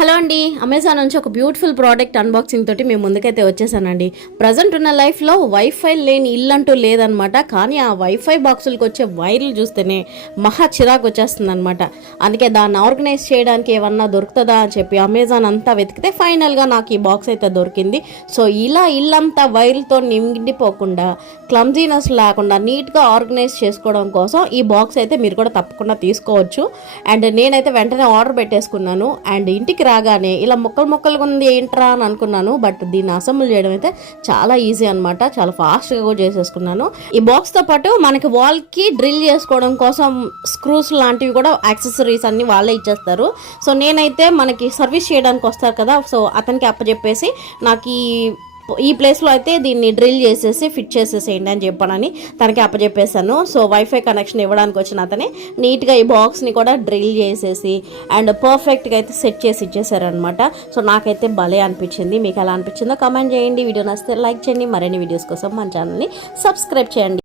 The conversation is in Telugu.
హలో అండి, అమెజాన్ నుంచి ఒక బ్యూటిఫుల్ ప్రోడక్ట్ అన్బాక్సింగ్ తోటి మేము ముందుకైతే వచ్చేసానండి. ప్రజెంట్ ఉన్న లైఫ్లో వైఫై లేని ఇల్లు అంటూ లేదనమాట. కానీ ఆ వైఫై బాక్సులకు వచ్చే వైర్లు చూస్తేనే మహా చిరాకు వచ్చేస్తుంది అనమాట. అందుకే దాన్ని ఆర్గనైజ్ చేయడానికి ఏమన్నా దొరుకుతుందా అని చెప్పి అమెజాన్ అంతా వెతికితే ఫైనల్గా నాకు ఈ బాక్స్ అయితే దొరికింది. సో ఇలా ఇల్లంతా వైర్లతో నిండిపోకుండా, క్లమ్జీనెస్ లేకుండా నీట్గా ఆర్గనైజ్ చేసుకోవడం కోసం ఈ బాక్స్ అయితే మీరు కూడా తప్పకుండా తీసుకోవచ్చు. అండ్ నేనైతే వెంటనే ఆర్డర్ పెట్టేసుకున్నాను. అండ్ ఇంటికి రాగానే ఇలా ముక్కలుగా ఉంది ఏంట్రా అని అనుకున్నాను. బట్ దీన్ని అసెంబుల్ చేయడం అయితే చాలా ఈజీ అనమాట. చాలా ఫాస్ట్గా కూడా చేసేసుకున్నాను. ఈ బాక్స్తో పాటు మనకి వాల్కి డ్రిల్ చేసుకోవడం కోసం స్క్రూస్ లాంటివి కూడా యాక్సెసరీస్ అన్ని వాళ్ళే ఇచ్చేస్తారు. సో నేనైతే మనకి సర్వీస్ చేయడానికి వస్తారు కదా, సో అతనికి అప్పచెప్పేసి నాకు ఈ ప్లేస్లో అయితే దీన్ని డ్రిల్ చేసేసి ఫిట్ చేసేసేయండి అని చెప్పానని తనకి అప్పచెప్పేశాను. సో వైఫై కనెక్షన్ ఇవ్వడానికి వచ్చిన అతనే నీట్గా ఈ బాక్స్ని కూడా డ్రిల్ చేసేసి అండ్ పర్ఫెక్ట్గా అయితే సెట్ చేసి ఇచ్చేసారనమాట. సో నాకైతే భలే అనిపించింది. మీకు ఎలా అనిపించిందో కామెంట్ చేయండి. వీడియో నచ్చితే లైక్ చేయండి. మరిన్ని వీడియోస్ కోసం మన ఛానల్ని సబ్స్క్రైబ్ చేయండి.